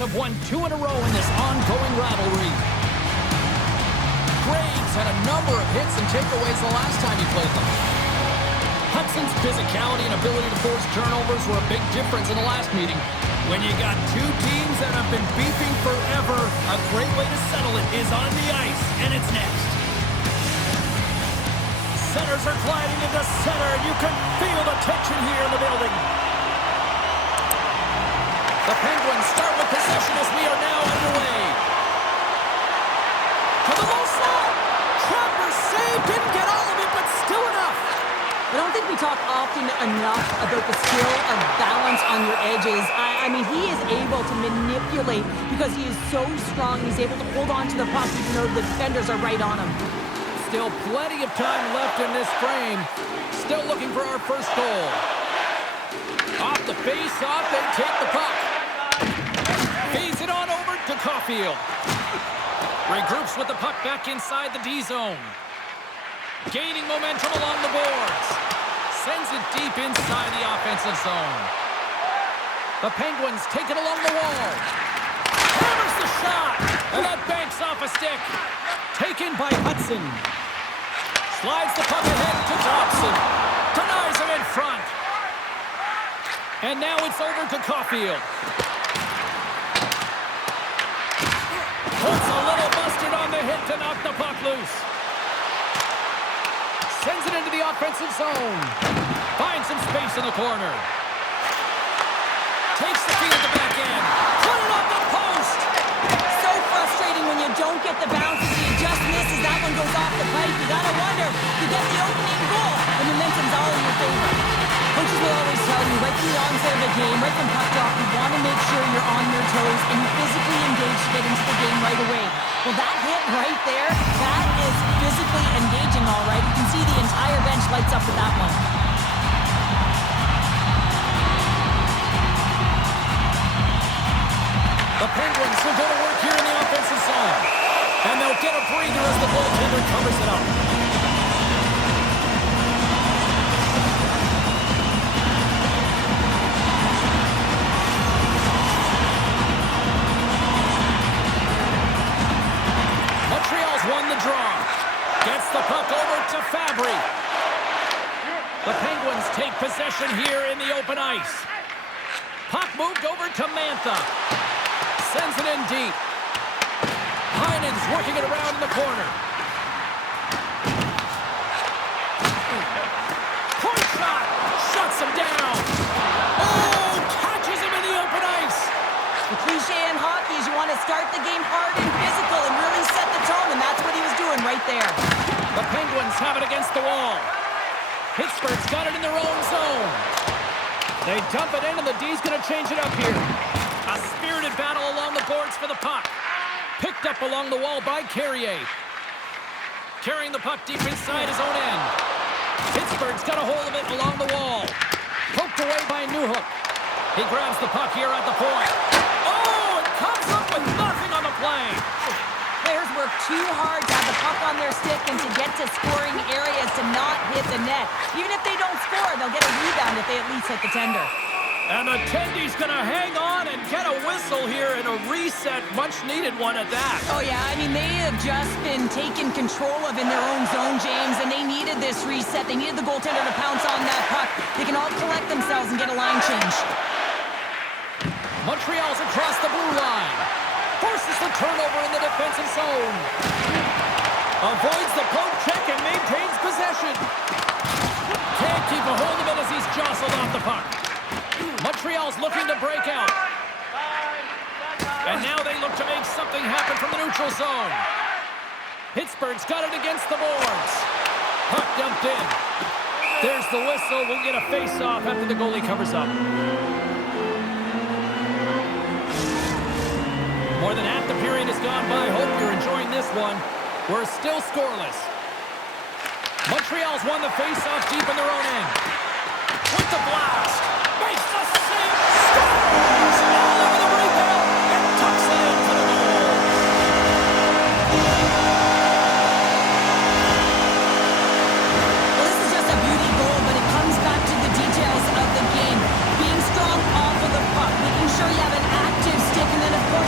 have won 2 in a row in this ongoing rivalry. Graves had a number of hits and takeaways the last time he played them. Hudson's physicality and ability to force turnovers were a big difference in the last meeting. When you got two teams that have been beefing forever, a great way to settle it is on the ice, and it's next. Centers are gliding into center, and you can feel the tension here in the building. The Penguins start with possession as we are now underway. To the low slot. Trapper saved, didn't get all of it, but still enough. I don't think we talk often enough about the skill of balance on your edges. I mean, he is able to manipulate because he is so strong. He's able to hold on to the puck even though the defenders are right on him. Still plenty of time left in this frame. Still looking for our first goal. Off the face-off, they take the puck. Feeds it on over to Caulfield. Regroups with the puck back inside the D-zone. Gaining momentum along the boards. Sends it deep inside the offensive zone. The Penguins take it along the wall. Hammers the shot. And that banks off a stick. Taken by Hudson. Slides the puck ahead to Dobson. Denies him in front. And now it's over to Caulfield. Puts a little mustard on the hit to knock the puck loose. Sends it into the offensive zone. Finds some space in the corner. Takes the feed at the back end. Put it on the post. So frustrating when you don't get the bounces. You just misses. That one goes off the pipe. You gotta wonder, you get the opening goal. The momentum's all in your favor. Coaches will always tell you, right from the onset of the game, right from puck drop, you want to make sure you're on your toes and you physically engage to get into the game right away. Well, that hit right there, that is physically engaging, all right. You can see the entire bench lights up with that one. The Penguins will go to work here in the offensive zone. And they'll get a breather as the goaltender covers it up. Montreal's won the draw. Gets the puck over to Fabry. The Penguins take possession here in the open ice. Puck moved over to Mantha. Sends it in deep. Heinen's working it around in the corner. Point shot! Shuts him down! Oh! Catches him in the open ice! The cliche in hockey is you want to start the game hard and physical and really set the tone, and that's what he was doing right there. The Penguins have it against the wall. Pittsburgh's got it in their own zone. They dump it in, and the D's going to change it up here. A spirited battle along the boards for the puck. Picked up along the wall by Carrier. Carrying the puck deep inside his own end. Pittsburgh's got a hold of it along the wall. Poked away by Newhook. He grabs the puck here at the point. Oh, it comes up with nothing on the play. Players work too hard to have the puck on their stick and to get to scoring areas to not hit the net. Even if they don't score, they'll get a rebound if they at least hit the tender. And the Tendy's going to hang on and get a whistle here in a reset, much-needed one at that. Oh, yeah, I mean, they have just been taken control of in their own zone, James, and they needed this reset. They needed the goaltender to pounce on that puck. They can all collect themselves and get a line change. Montreal's across the blue line. Forces the turnover in the defensive zone. Avoids the poke check and maintains possession. Can't keep a hold of it as he's jostled off the puck. Montreal's looking to break out. And now they look to make something happen from the neutral zone. Pittsburgh's got it against the boards. Puck dumped in. There's the whistle. We'll get a face-off after the goalie covers up. More than half the period has gone by. Hope you're enjoying this one. We're still scoreless. Montreal's won the face-off deep in their own end. With the blast. Makes the save. Scores! All over the rebound. And tucks it into the goal. Well, this is just a beauty goal, but it comes back to the details of the game. Being strong off of the puck. Making sure you have an active stick. And then, of course,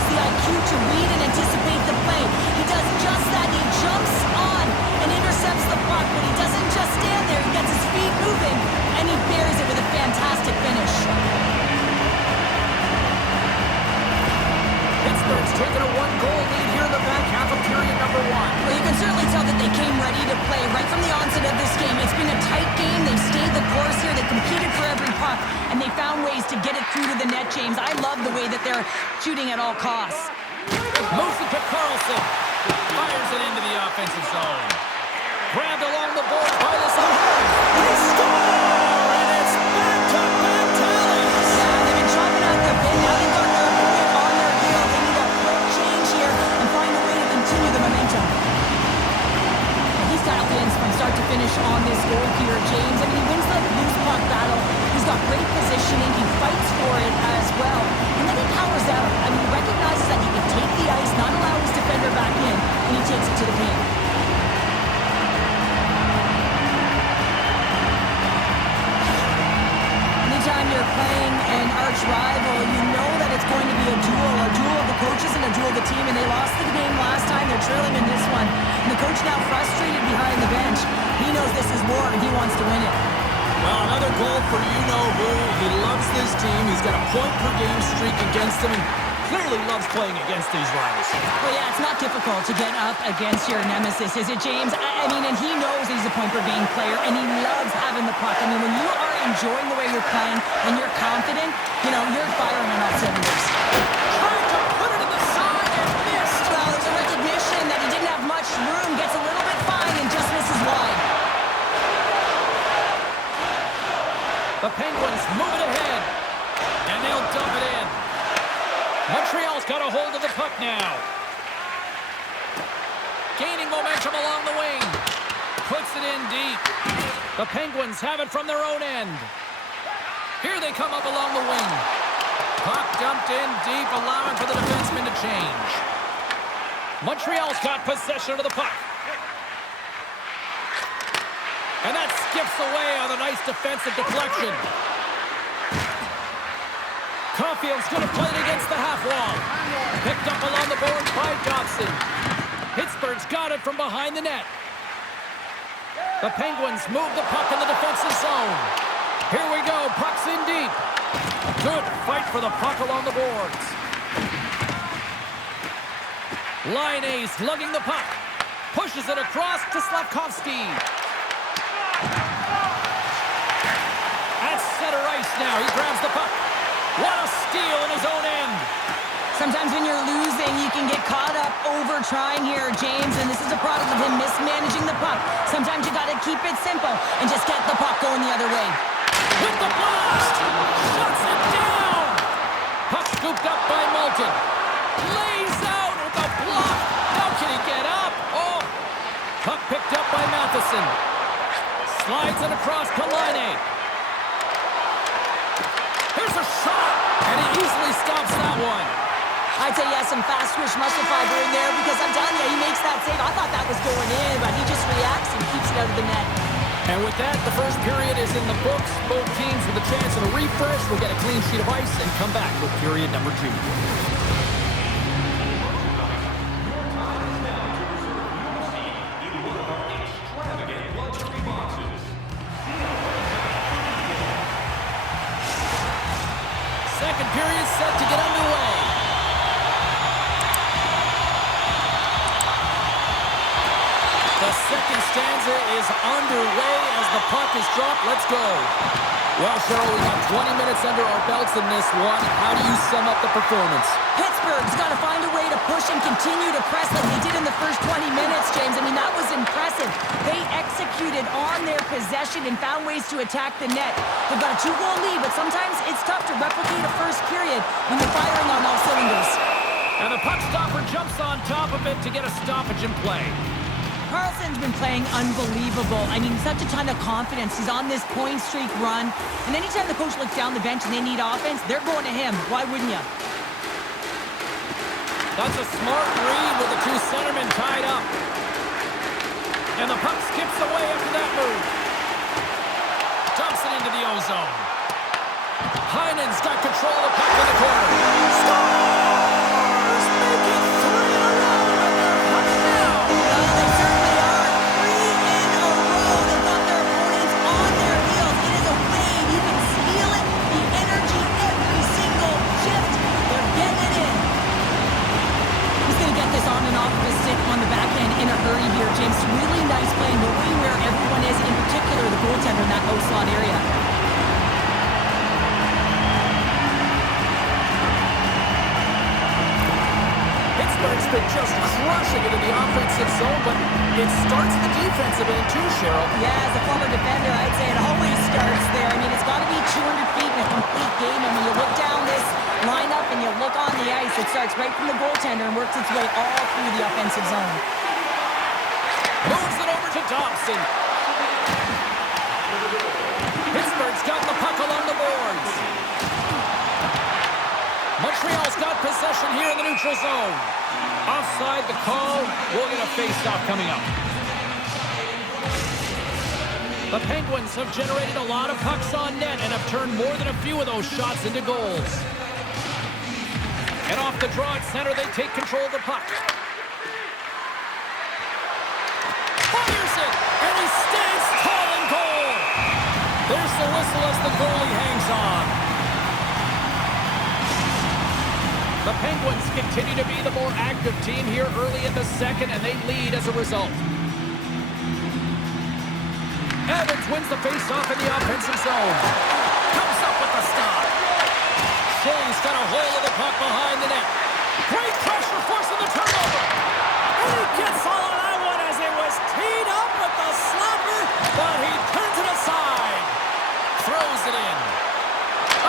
puck, and they found ways to get it through to the net, James. I love the way that they're shooting at all costs. Moves it to Karlsson. Fires it into the offensive zone. Grabbed along the board by Lizotte. They score! And it's back-to-back tallies! Yeah, they've been chopping out the bit. Now they've got their opponent on their heel. They need a quick change here and find a way to continue the momentum. He's dialed in from start to finish on this goal here, James. I mean, he wins the loose puck battle. He's got great positioning. He fights for it as well. And then he powers out. I mean, he recognizes that he can take the ice, not allow his defender back in, and he takes it to the paint. Anytime you're playing an arch rival, you know that it's going to be a duel of the coaches and a duel of the team, and they lost the game last time. They're trailing in this one. And the coach now frustrated behind the bench. He knows this is war, and he wants to win it. Well, another goal for you-know-who. He loves this team. He's got a point-per-game streak against them, and clearly loves playing against these rivals. Well, yeah, it's not difficult to get up against your nemesis, is it, James? I mean, and he knows he's a point-per-game player, and he loves having the puck. I mean, when you are enjoying the way you're playing and you're confident, you know, you're firing on all cylinders. Trying to put it in the side and missed. Well, there's a recognition that he didn't have much room, gets a little bit fine, and just misses wide. The Penguins move it ahead, and they'll dump it in. Montreal's got a hold of the puck now. Gaining momentum along the wing. Puts it in deep. The Penguins have it from their own end. Here they come up along the wing. Puck dumped in deep, allowing for the defenseman to change. Montreal's got possession of the puck. And that skips away on a nice defensive deflection. Caulfield's going to play it against the half wall. Picked up along the boards by Dobson. Pittsburgh's got it from behind the net. The Penguins move the puck in the defensive zone. Here we go, puck's in deep. Good fight for the puck along the boards. Line ace lugging the puck. Pushes it across to Slavkovsky. At center ice now, he grabs the puck. What a steal in his own end. Sometimes when you're losing, you can get caught up over trying here, James, and this is a product of him mismanaging the puck. Sometimes you got to keep it simple and just get the puck going the other way. With the blast! Shuts it down! Puck scooped up by Moulton. Lays out with the block. Now can he get up? Oh! Puck picked up by Matheson. Slides it across to Laine. Here's a shot, and he easily stops that one. I'd say he has some fast twitch muscle fiber in there because I'm telling you, he makes that save. I thought that was going in, but he just reacts and keeps it out of the net. And with that, the first period is in the books. Both teams with a chance at a refresh will get a clean sheet of ice and come back with period number 2. Second period set to get underway. The second stanza is underway as the puck is dropped. Let's go. Well, Cheryl, we got 20 minutes under our belts in this one. How do you sum up the performance? Pittsburgh's got to find a way to push and continue to press like they did in the first 20 minutes, James. I mean, that was impressive. They executed on their possession and found ways to attack the net. They've got a 2-goal lead, but sometimes it's tough to replicate a first period when you're firing on all cylinders. And the puck stopper jumps on top of it to get a stoppage in play. Karlsson's been playing unbelievable. I mean, such a ton of confidence. He's on this point streak run. And anytime the coach looks down the bench and they need offense, they're going to him. Why wouldn't you? That's a smart read with the two centermen tied up. And the puck skips away after that move. Dumps it into the ozone. Heinen's got control of the puck in the corner. Scores! Make it 3 in a row, and they're hot now. They certainly are. 3 in a row. They've got their opponents on their heels. It is a wave. You can feel it. The energy every single shift. They're getting it in. He's going to get this on and off of his stick on the backhand in a hurry here, James. Really nice play, knowing where everyone is, in particular the goaltender in that low slot area. been just crushing it in the offensive zone, but it starts the defensive end too, Cheryl. Yeah, as a former defender, I'd say it always starts there. I mean, it's got to be 200 feet in a complete game, and when you look down this lineup and you look on the ice, it starts right from the goaltender and works its way all through the offensive zone. Moves it over to Dobson. Pittsburgh's got the puck along the boards. Montreal's got possession here in the neutral zone. Offside the call. We'll get a face-off coming up. The Penguins have generated a lot of pucks on net and have turned more than a few of those shots into goals. And off the draw at center, they take control of the puck. Fires it, and he stands tall in goal. There's the whistle as the goalie hangs on. The Penguins continue to be the more active team here early in the second, and they lead as a result. Evans wins the face-off in the offensive zone. Comes up with the stop. Shay's got a hold of the puck behind the net. Great pressure forcing the turnover. And he gets all of that one as it was teed up with the slapper, but he turns it aside. Throws it in.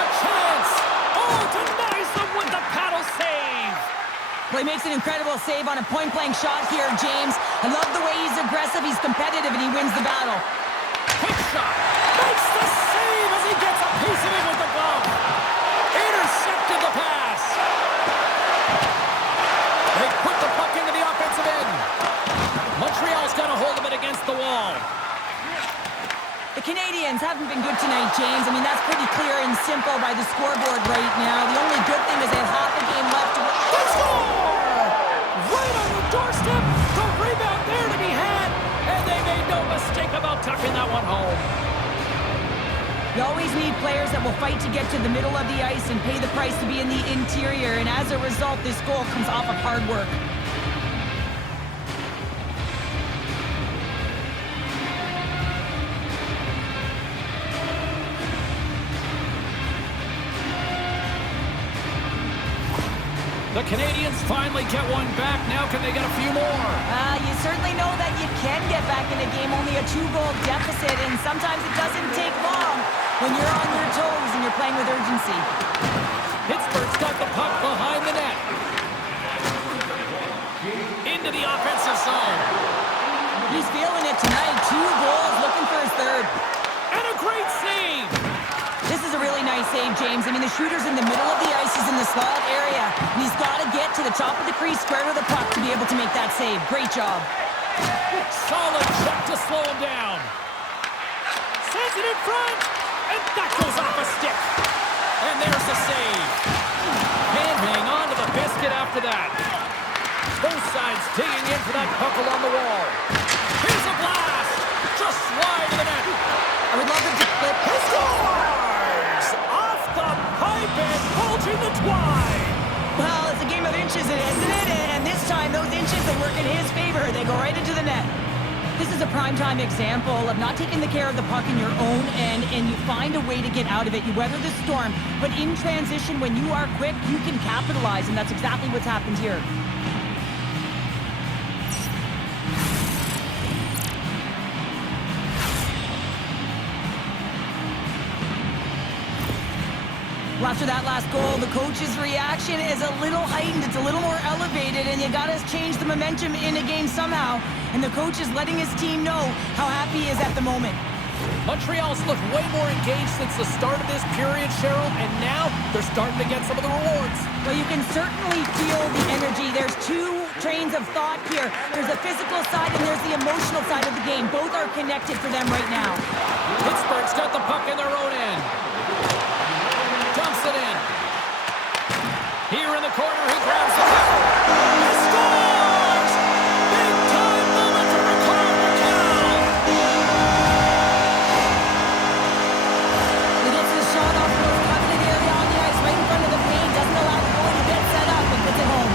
A chance. Oh, denies them with the paddle save. Well, he makes an incredible save on a point-blank shot here, James. I love the way he's aggressive, he's competitive, and he wins the battle. Quick shot. Makes the save as he gets a piece of it with the glove. Intercepted the pass. They put the puck into the offensive end. Montreal's got a hold of it against the wall. The Canadiens haven't been good tonight, James. I mean, that's pretty clear and simple by the scoreboard right now. The only good thing is they have half a game left to win. They score! Right on the doorstep. The rebound there to be had. And they made no mistake about tucking that one home. You always need players that will fight to get to the middle of the ice and pay the price to be in the interior. And as a result, this goal comes off of hard work. The Canadiens finally get one back. Now can they get a few more? You certainly know that you can get back in a game, only a 2-goal deficit, and sometimes it doesn't take long when you're on your toes and you're playing with urgency. Pittsburgh's got the puck behind the net. Into the offensive zone. He's feeling it tonight. 2 goals, looking for his third. And a great save. This is a really nice save, James. I mean, the shooter's in the middle of the ice. He's in the slot area. And he's got to get to the top of the crease, square with the puck to be able to make that save. Great job. Solid check to slow him down. Sends it in front. And that goes off a stick. And there's the save. Can't hang on to the biscuit after that. Both sides digging in for that puck along the wall. Here's a blast. Just wide of the net. I would love him to flip. He scores! Off the pipe and bulging the twine. Well, it's a game of inches, isn't it? And this time, those inches, they work in his favor. They go right into the net. This is a primetime example of not taking the care of the puck in your own end, and you find a way to get out of it. You weather the storm, but in transition, when you are quick, you can capitalize, and that's exactly what's happened here. Well, after that last goal, the coach's reaction is a little heightened. It's a little more elevated, and you got to change the momentum in a game somehow. And the coach is letting his team know how happy he is at the moment. Montreal's looked way more engaged since the start of this period, Cheryl, and now they're starting to get some of the rewards. Well, you can certainly feel the energy. There's 2 trains of thought here. There's the physical side and there's the emotional side of the game. Both are connected for them right now. Pittsburgh's got the puck in their own end. Dumps it in. Here in the corner, he grabs the puck. He scores! Big time moment for Rutger. He gets his shot off the most coveted area on the ice, right in front of the paint. Doesn't allow the goalie to get set up and puts it home.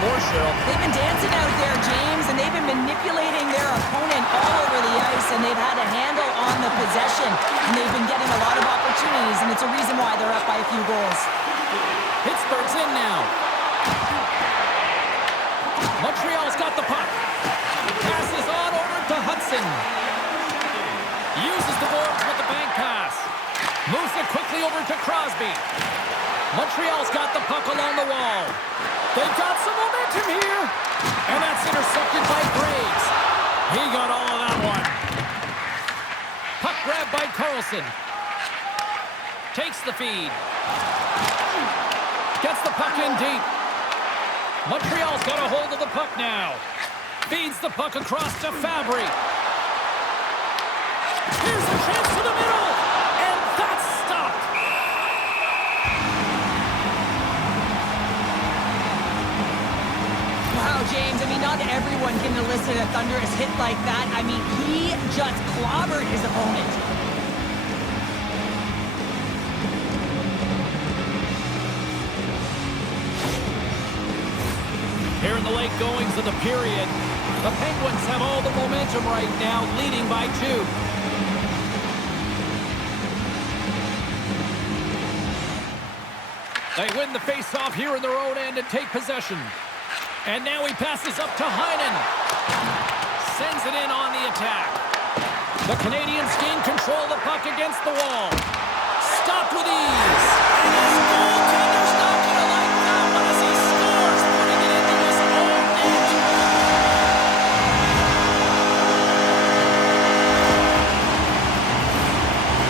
more, Cheryl. They've been dancing out there, James, and they've been manipulating their opponent all over the ice, and they've had a handle on the possession, and they've been getting a lot of opportunities, and it's a reason why they're up by a few goals. Pittsburgh's in now. Montreal's got the puck. Passes on over to Hudson. Uses the boards with the bank pass. Moves it quickly over to Crosby. Montreal's got the puck along the wall. They've got some momentum here. And that's intercepted by Graves. He got all of that one. Puck grabbed by Karlsson. Takes the feed. Gets the puck in deep. Montreal's got a hold of the puck now. Feeds the puck across to Fabry. Here's a chance to the middle. And that's stopped. Wow, James, I mean, not everyone can elicit a thunderous hit like that. I mean, he just clobbered his opponent. Here in the late goings of the period, the Penguins have all the momentum right now, leading by 2. They win the face-off here in their own end and take possession. And now he passes up to Heinen. Sends it in on the attack. The Canadiens gain control of the puck against the wall. Stopped with ease. And his goaltender's not going to like that one as he scores, putting it into his own net.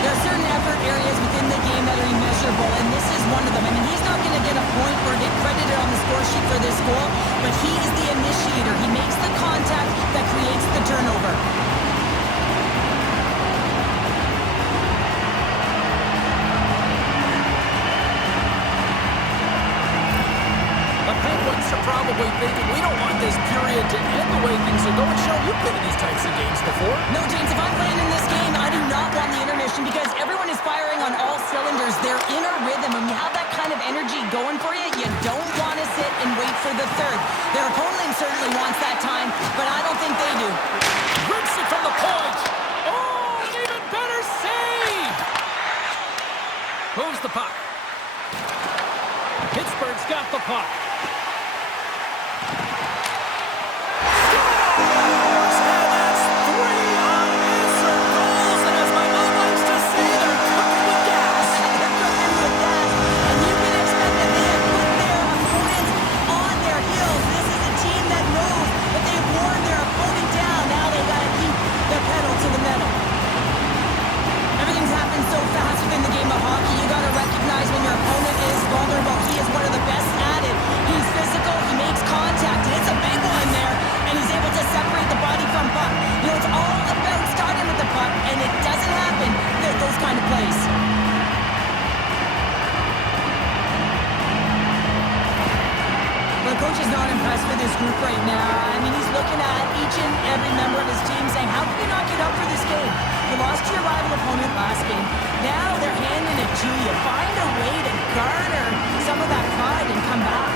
There are certain effort areas within the game that are immeasurable, and this is one of them. I mean, he's not going to get a point or get credited on the score sheet for this goal, but he is the initiator. He makes the contact that creates the turnover. The Penguins are probably thinking, we don't want this period to end the way things are going. Cheryl, you've been in these types of games before. No, James, if I'm playing in this game, I do not want the intermission because everyone is firing on all cylinders. They're in a rhythm. When you have that kind of energy going for you, you don't want to sit and wait for the third. Their opponent certainly wants that time, but I don't think they do. Rips it from the point. Oh, an even better save. Moves the puck. Pittsburgh's got the puck. When your opponent is vulnerable, he is one of the best at it. He's physical, he makes contact, and it's a big one there, and he's able to separate the body from puck. You know, it's all about starting with the puck, and it doesn't happen with those kind of plays. The coach is not impressed with this group right now. I mean, he's looking at each and every member of his team saying, how can we not get up for this game? You lost to your rival opponent last game. Now they're handing it to you. Find a way to garner some of that pride and come back.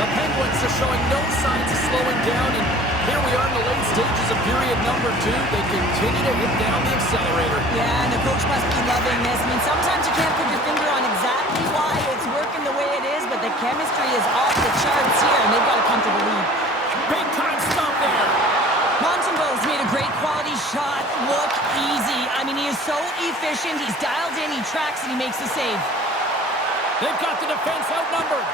The Penguins are showing no signs of slowing down, and here we are in the late stages of period number 2. They continue to hit down the accelerator. Yeah, and the coach must be loving this. I mean, sometimes you can't put your finger on exactly why it's working the way it is, but the chemistry is off the charts here, and they've got a comfortable lead. Big time stop there. Montembeault's made a great quality shot look easy. I mean, he is so efficient. He's dialed in, he tracks, and he makes the save. They've got the defense outnumbered.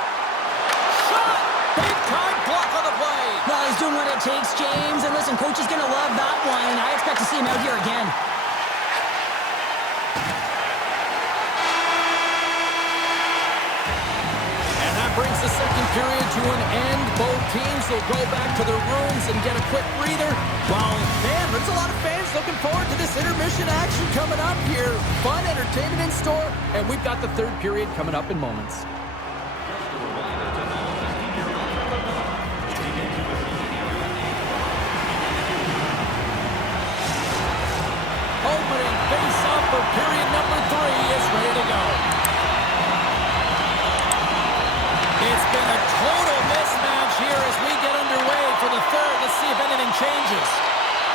Shot! Big time block on the play. Well, he's doing what it takes, James. And listen, coach is going to love that one, and I expect to see him out here again. And that brings the second period to an end. Both teams will go back to their rooms and get a quick breather. While, man, there's a lot of fans looking forward to this intermission action coming up here. Fun entertainment in store, and we've got the third period coming up in moments.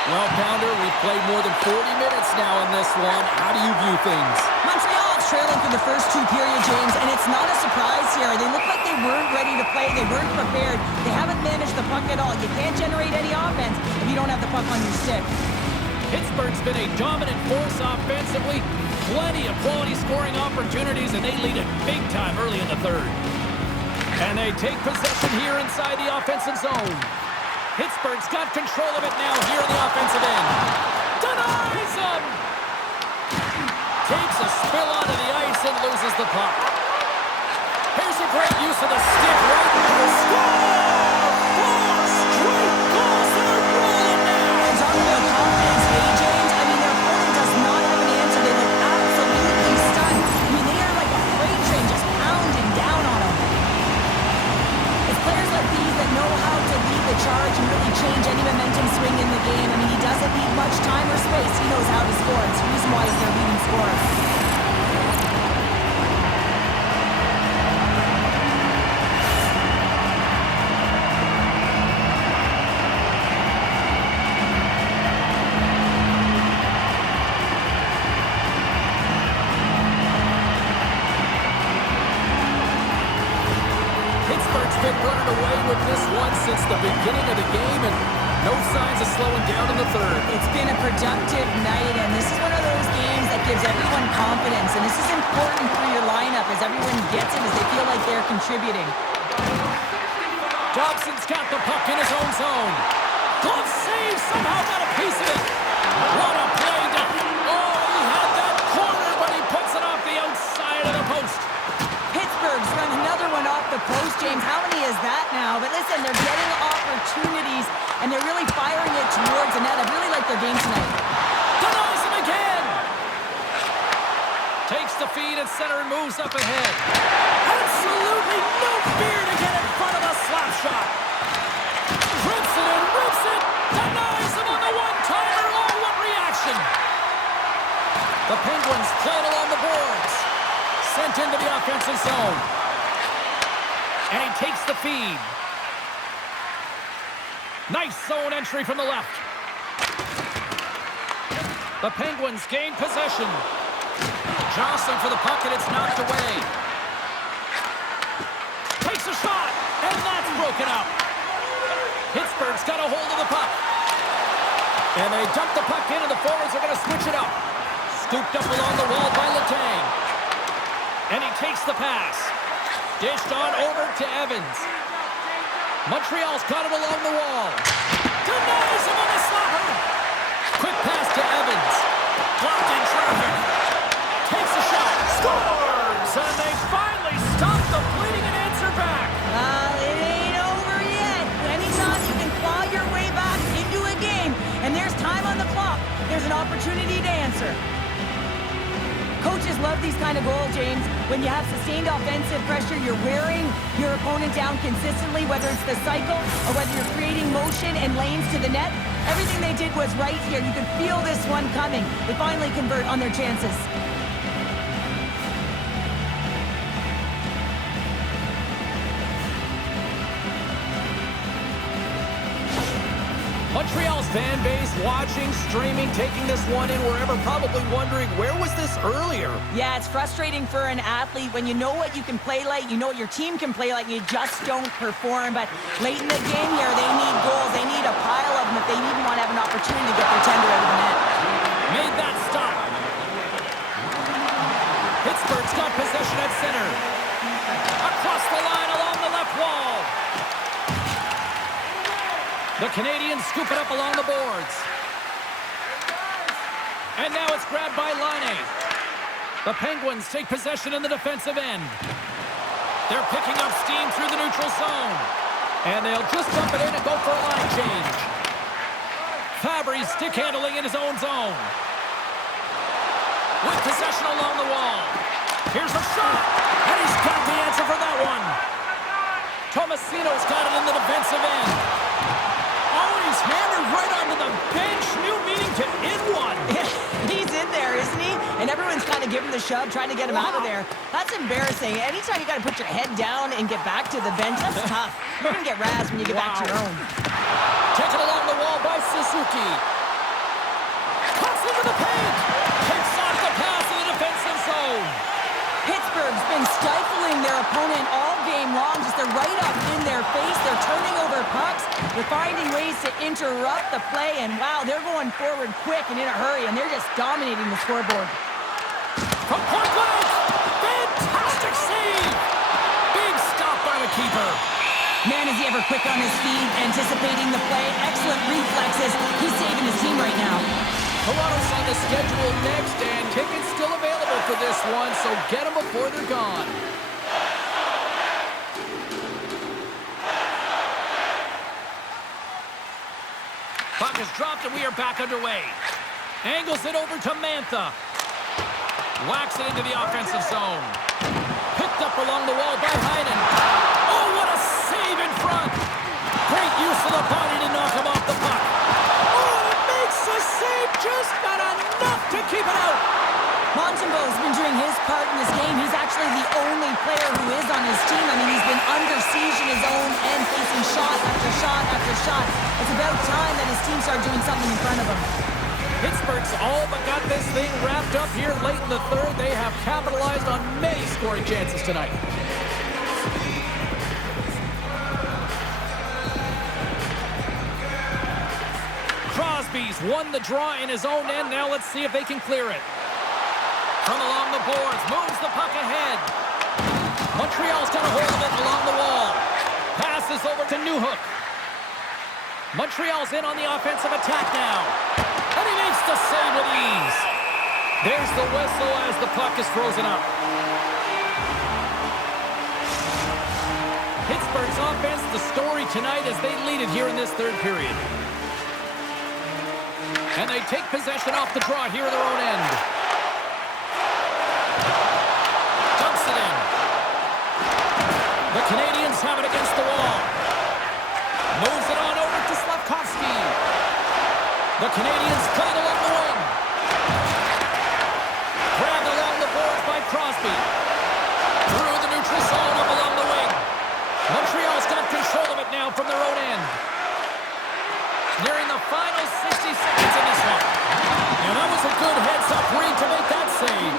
Well, Pounder, we've played more than 40 minutes now in this one. How do you view things? Montreal is trailing through the first two periods, James, and it's not a surprise here. They look like they weren't ready to play. They weren't prepared. They haven't managed the puck at all. You can't generate any offense if you don't have the puck on your stick. Pittsburgh's been a dominant force offensively. Plenty of quality scoring opportunities, and they lead it big time early in the third. And they take possession here inside the offensive zone. Pittsburgh's got control of it now here in the offensive end. Denies him! Takes a spill onto the ice and loses the puck. Here's a great use of the stick right into the score! 4 straight goals, they're rolling now! Talking about confidence, hey, James? I mean, their opponent does not have an answer. They look absolutely stunned. I mean, they are like a freight train just pounding down on them. It's players like these that know how to lead the charge and really change any momentum swing in the game. I mean, he doesn't need much time or space. He knows how to score. It's the reason why he's their leading scorer. Pittsburgh's been running away with this one since the beginning of the game, and no signs of slowing down in the third. It's been a productive night, and this is one of those games that gives everyone confidence, and this is important for your lineup as everyone gets it, as they feel like they're contributing. Dobson's got the puck in his own zone. Glove save, somehow got a piece of it. What a play. Oh, he had that corner, but he puts it off the outside of the post. Pittsburgh's run another one off the post, James. How many is that now? But listen, they're getting opportunities, and they're really firing it towards the net. I really like their game tonight. Denies him again. Takes the feed at center and moves up ahead. Absolutely no fear to get in front of a slap shot. Rips it and rips it. Denies him on the one-timer. Oh, what reaction. The Penguins playing along the boards. Sent into the offensive zone. And he takes the feed. Nice zone entry from the left. The Penguins gain possession. Jostling for the puck, and it's knocked away. Takes a shot, and that's broken up. Pittsburgh's got a hold of the puck. And they dump the puck in, and the forwards are going to switch it up. Scooped up along the wall by Letang. And he takes the pass. Dished on over to Evans. Montreal's got it along the wall. Denies him on the slapper. Quick pass to Evans. Blocked in traffic. Takes a shot. Scores! And they finally stop the bleeding and answer back. It ain't over yet. Anytime you can claw your way back into a game, and there's time on the clock, there's an opportunity to answer. Coaches love these kind of goals, James. When you have sustained offensive pressure, you're wearing your opponent down consistently, whether it's the cycle or whether you're creating motion and lanes to the net. Everything they did was right here. You could feel this one coming. They finally convert on their chances. Montreal's fan base watching, streaming, taking this one in wherever, probably wondering, where was this earlier? Yeah, it's frustrating for an athlete when you know what you can play like, you know what your team can play like, and you just don't perform. But late in the game here, they need goals. They need a pile of them if they even want to have an opportunity to get their tender out of the net. Made that stop. Pittsburgh's got possession at center. Across the line along the left wall. The Canadiens scoop it up along the boards. And now it's grabbed by Laine. The Penguins take possession in the defensive end. They're picking up steam through the neutral zone. And they'll just dump it in and go for a line change. Fabry's stick handling in his own zone. With possession along the wall. Here's a shot. And he's got the answer for that one. Tomasino's got it in the defensive end. Oh, he's hammered right onto the bench. New meaning to in one. He's in there, isn't he? And everyone's kind of giving the shove, trying to get him out of there. That's embarrassing. Anytime you got to put your head down and get back to the bench, that's tough. You're going to get razzed when you get back to your own. Taken along the wall by Suzuki. the paint. Takes off the pass in the defensive zone. Pittsburgh's been stifling their opponent all game long. Just they're right up in their face. They're turning over pucks. They're finding ways to interrupt the play. And wow, they're going forward quick and in a hurry. And they're just dominating the scoreboard. From point blank. Fantastic save. Big stop by the keeper. Man, is he ever quick on his feet, anticipating the play. Excellent reflexes. He's saving his team right now. Toronto's on the schedule next, and tickets still available for this one, so get them before they're gone. Puck is dropped, and we are back underway. Angles it over to Mantha. Whacks it into the offensive zone. Picked up along the wall by Heinen. Oh, what a save in front. Great use of the body to knock him off the puck. Oh, it makes the save, just not enough to keep it out. Montembeault's been doing his part in this game. He's actually the only player who is on his team. I mean, he's been under siege in his own end, facing shot after shot after shot. It's about time that his team started doing something in front of him. Pittsburgh's all but got this thing wrapped up here late in the third. They have capitalized on many scoring chances tonight. Crosby's won the draw in his own end. Now let's see if they can clear it. From along the boards, moves the puck ahead. Montreal's got a hold of it along the wall. Passes over to Newhook. Montreal's in on the offensive attack now. And he makes the save with ease. There's the whistle as the puck is frozen up. Pittsburgh's offense, the story tonight as they lead it here in this third period. And they take possession off the draw here in their own end. Dumps it in. The Canadiens have it against the wall. Moves it on over to Slavkovsky. The Canadiens playing along the wing. Grabbed along the boards by Crosby. Through the neutral zone up along the wing. Montreal's got control of it now from their own end. Nearing the final 60 seconds in this one. And that was a good heads-up read to make that save.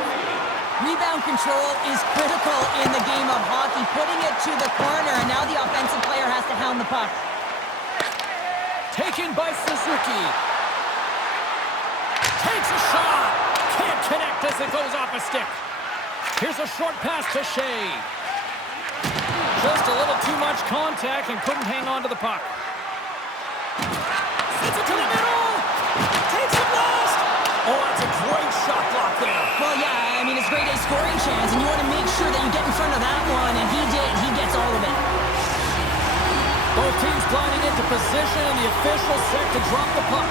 Rebound control is critical in the game of hockey. Putting it to the corner, and now the offensive player has to hound the puck. Taken by Suzuki. Takes a shot. Can't connect as it goes off a stick. Here's a short pass to Shea. Just a little too much contact and couldn't hang on to the puck. Sends it to the middle. Takes the blast. Oh, that's a great shot block there. Well, yeah, I mean, it's grade A scoring chance, and you want to make sure that you get in front of that one, and he did. He gets all of it. Both teams gliding into position, and the official set to drop the puck.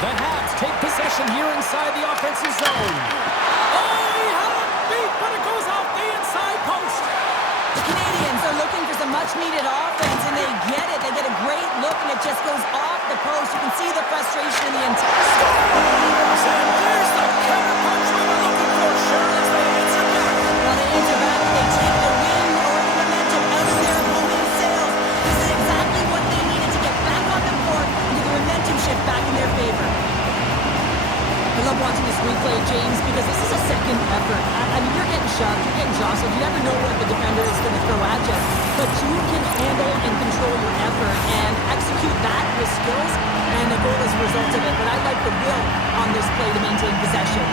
The Habs take possession here inside the offensive zone. Oh, he had him beat, but it goes off the inside post. The Canadiens are looking for some much-needed offense, and they get it. They get a great look, and it just goes off the post. You can see the frustration in the entire scores, and there's the counter punch we were looking for, Sharon, as they answer back. Well, they answer back, and they take the win or the momentum out of their opponent's sails. This is exactly what they needed to get back on the court and get the momentum shift back in their favor. I love watching this replay, James, because this is a second effort. I mean, you're getting shoved, you're getting jostled. You never know what the defender is going to throw at you. But you can handle and control your effort and execute that with skills, and a goal is a result of it. But I like the will on this play to maintain possession.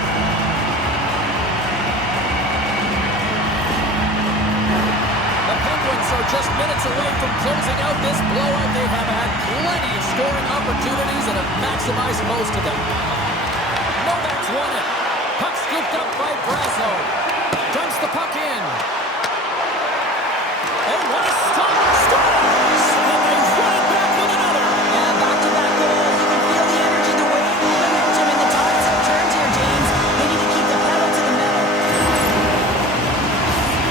The Penguins are just minutes away from closing out this blowout. They have had plenty of scoring opportunities and have maximized most of them. Novak's won it. Puck scooped up by Brasso. Dumps the puck in. Oh, what a stop! Scores! And they run it back with another. Yeah, back-to-back goals. You can feel the energy, the weight, the momentum, and the tides and turns here, James. They need to keep the pedal to the metal.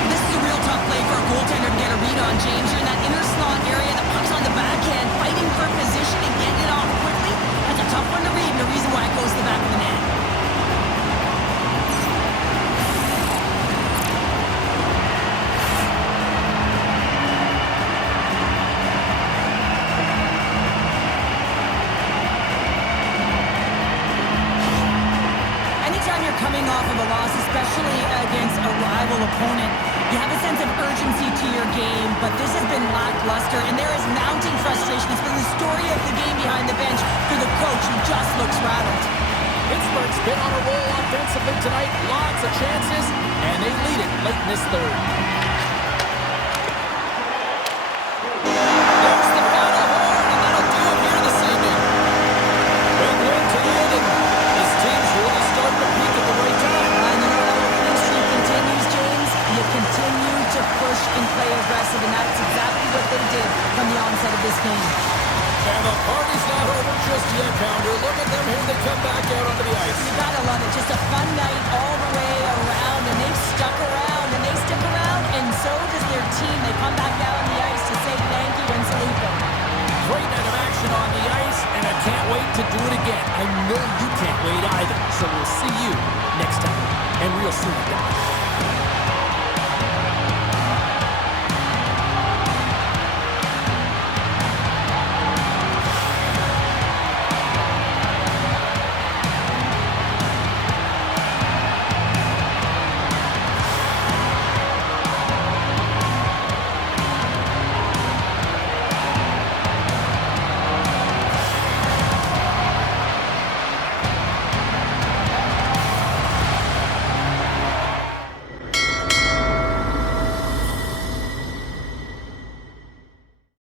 This is a real tough play for a goaltender to get a read on, James. You're in that inner slot area. The puck's on the backhand, fighting for position and getting it off quickly. That's a tough one to read, and the reason why it goes to the back of the net. especially against a rival opponent. You have a sense of urgency to your game, but this has been lackluster, and there is mounting frustration. It's been the story of the game behind the bench for the coach, who just looks rattled. Pittsburgh's been on a roll offensively tonight. Lots of chances, and they lead it late in this third. There's the final horn, and that'll do it here this evening. Big win tonight, and this team's really starting to peak at the right time. And you know how the winning streak continues, James? You continue to push and play aggressive, and that's exactly what they did from the onset of this game. And the party's not over just yet, Pounder. Look at them here. They come back out onto the ice. You gotta love it. Just a fun night all the way around, and they've stuck around, and they stick around, and so does their team. They come back out on the ice to say thank you and salute them. Great night of action on the ice, and I can't wait to do it again. I know you can't wait either. So we'll see you next time, and real soon.